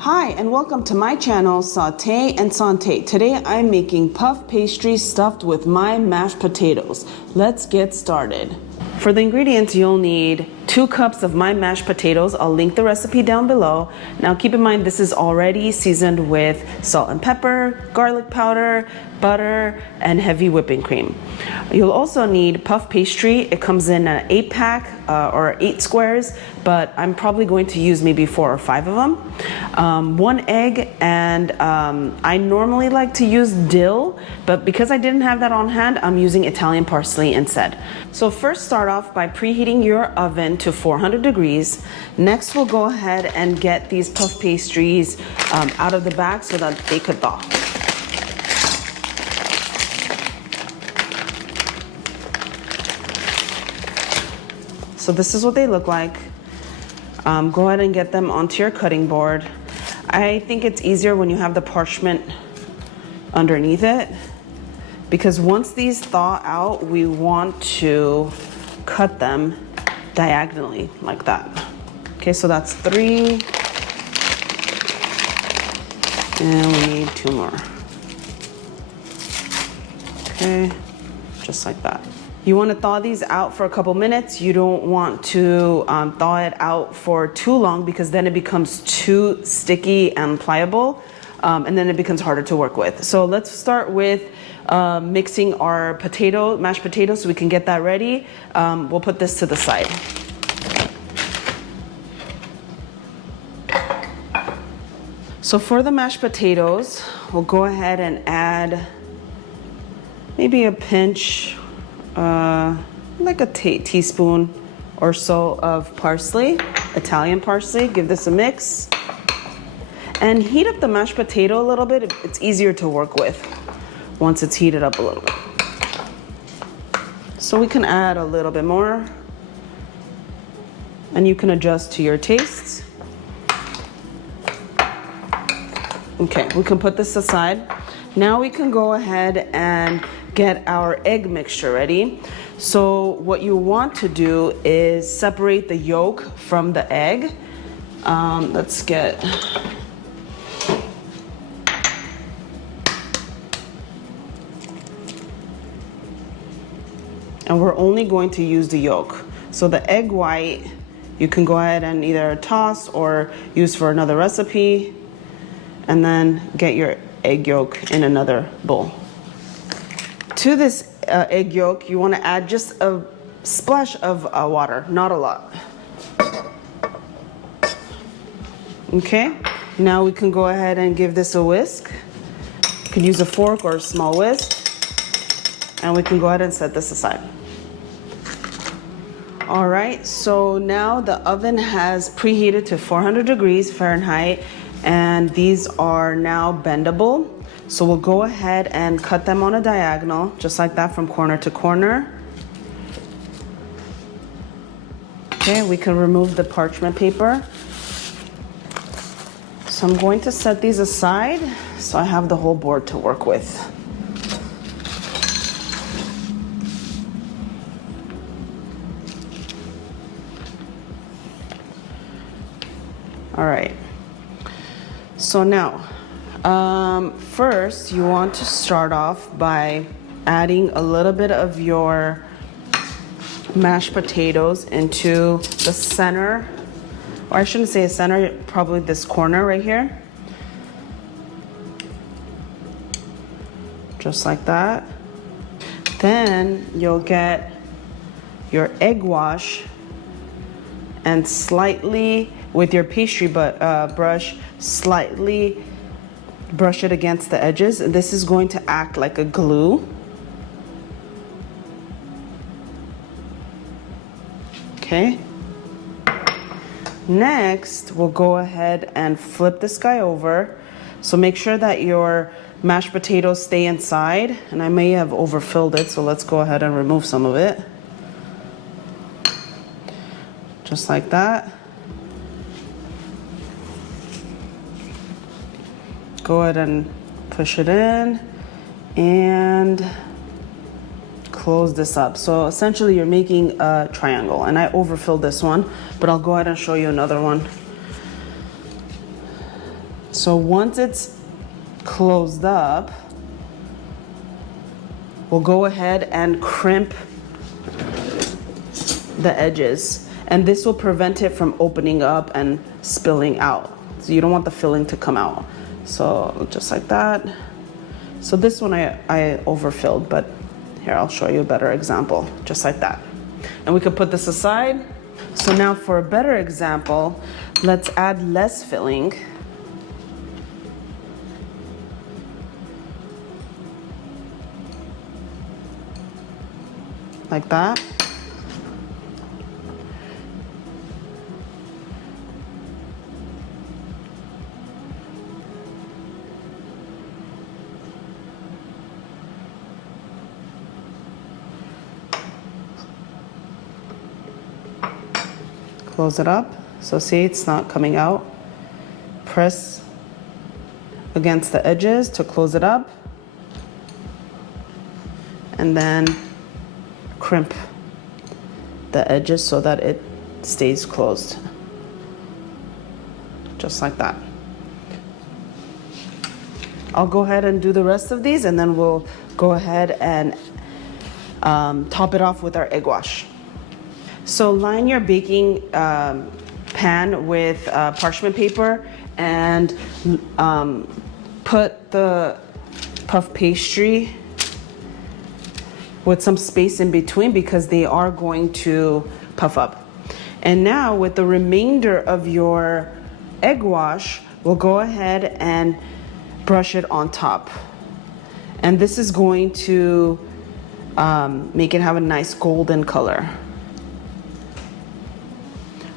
Hi and welcome to my channel Saute and Sante. Today I'm making puff pastry stuffed with my mashed potatoes. Let's get started. For the ingredients you'll need 2 cups of my mashed potatoes. I'll link the recipe down below. Now keep in mind this is already seasoned with salt and pepper, garlic powder, butter, and heavy whipping cream. You'll also need puff pastry. It comes in an 8-pack or 8 squares, but I'm probably going to use maybe 4 or 5 of them. 1 egg, and I normally like to use dill, but because I didn't have that on hand, I'm using Italian parsley instead. So first start off by preheating your oven to 400 degrees. Next we'll go ahead and get these puff pastries out of the bag so that they could thaw. So this is what they look like. Go ahead and get them onto your cutting board. I think it's easier when you have the parchment underneath it, because once these thaw out, we want to cut them diagonally like that. Okay, so that's 3. And we need 2 more. Okay, just like that. You want to thaw these out for a couple minutes. You don't want to thaw it out for too long, because then it becomes too sticky and pliable, and then it becomes harder to work with. So let's start with mixing our mashed potatoes so we can get that ready. We'll put this to the side. So for the mashed potatoes, we'll go ahead and add maybe a pinch, like a teaspoon or so of parsley, Italian parsley. Give this a mix and heat up the mashed potato a little bit. It's easier to work with once it's heated up a little bit. So we can add a little bit more, and you can adjust to your tastes. Okay, we can put this aside. Now we can go ahead and get our egg mixture ready. So what you want to do is separate the yolk from the egg. Let's get... And we're only going to use the yolk. So the egg white, you can go ahead and either toss or use for another recipe, and then get your egg yolk in another bowl. To this egg yolk, you want to add just a splash of water, not a lot. Okay, now we can go ahead and give this a whisk. You can use a fork or a small whisk, and we can go ahead and set this aside. All right, so now the oven has preheated to 400 degrees Fahrenheit, and these are now bendable. So we'll go ahead and cut them on a diagonal, just like that, from corner to corner. Okay, we can remove the parchment paper. So I'm going to set these aside so I have the whole board to work with. All right, so now, first you want to start off by adding a little bit of your mashed potatoes into the center, or I shouldn't say a center, probably this corner right here. Just like that. Then you'll get your egg wash and slightly, with your pastry brush, slightly brush it against the edges. This is going to act like a glue. Okay. Next, we'll go ahead and flip this guy over. So make sure that your mashed potatoes stay inside, and I may have overfilled it, so let's go ahead and remove some of it. Just like that. Go ahead and push it in and close this up. So essentially you're making a triangle, and I overfilled this one, but I'll go ahead and show you another one. So once it's closed up, we'll go ahead and crimp the edges. And this will prevent it from opening up and spilling out. So you don't want the filling to come out. So just like that. So this one I overfilled, but here I'll show you a better example, just like that. And we could put this aside. So now for a better example, let's add less filling. Like that. Close it up. So see, it's not coming out. Press against the edges to close it up. And then crimp the edges so that it stays closed. Just like that. I'll go ahead and do the rest of these, and then we'll go ahead and top it off with our egg wash. So line your baking pan with parchment paper and put the puff pastry with some space in between because they are going to puff up. And now with the remainder of your egg wash, we'll go ahead and brush it on top. And this is going to make it have a nice golden color.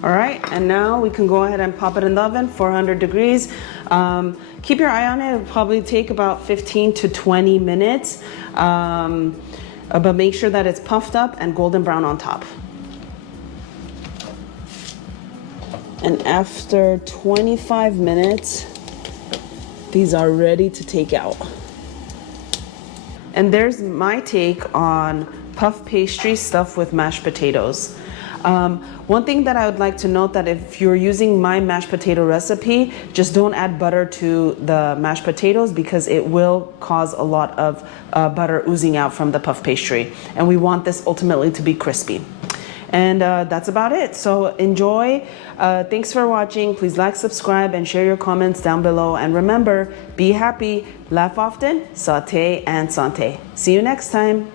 All right, and now we can go ahead and pop it in the oven, 400 degrees. Keep your eye on it. It'll probably take about 15 to 20 minutes. But make sure that it's puffed up and golden brown on top. And after 25 minutes, these are ready to take out. And there's my take on puff pastry stuffed with mashed potatoes. One thing that I would like to note that if you're using my mashed potato recipe, just don't add butter to the mashed potatoes because it will cause a lot of butter oozing out from the puff pastry. And we want this ultimately to be crispy. And that's about it. So enjoy. Thanks for watching. Please like, subscribe, and share your comments down below. And remember, be happy, laugh often, saute and sante. See you next time.